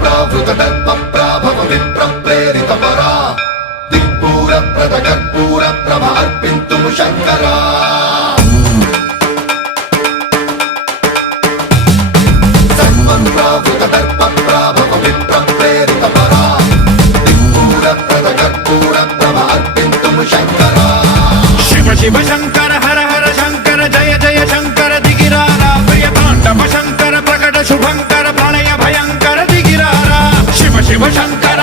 प्रावृतदर्पप्राभव विप्रप्रेरितपरा दिक्पूरप्रदकर्पूरप्रभ अर्पिन्तुं शङ्करा सर्वं प्रावृतदर्पप्राभव विप्रप्रेरितपरा दिक्पूरप्रदकर्पूरप्रभ अर्पिन्तुं शङ्करा शिव शिव शङ्कर हर हर शङ्कर जय जय शङ्कर दिगिरारा प्रिय ताण्डव शङ्कर प्रकट शुभङ्कर प्रणय भयङ्कर दिगिरारा शिव शिव शङ्कर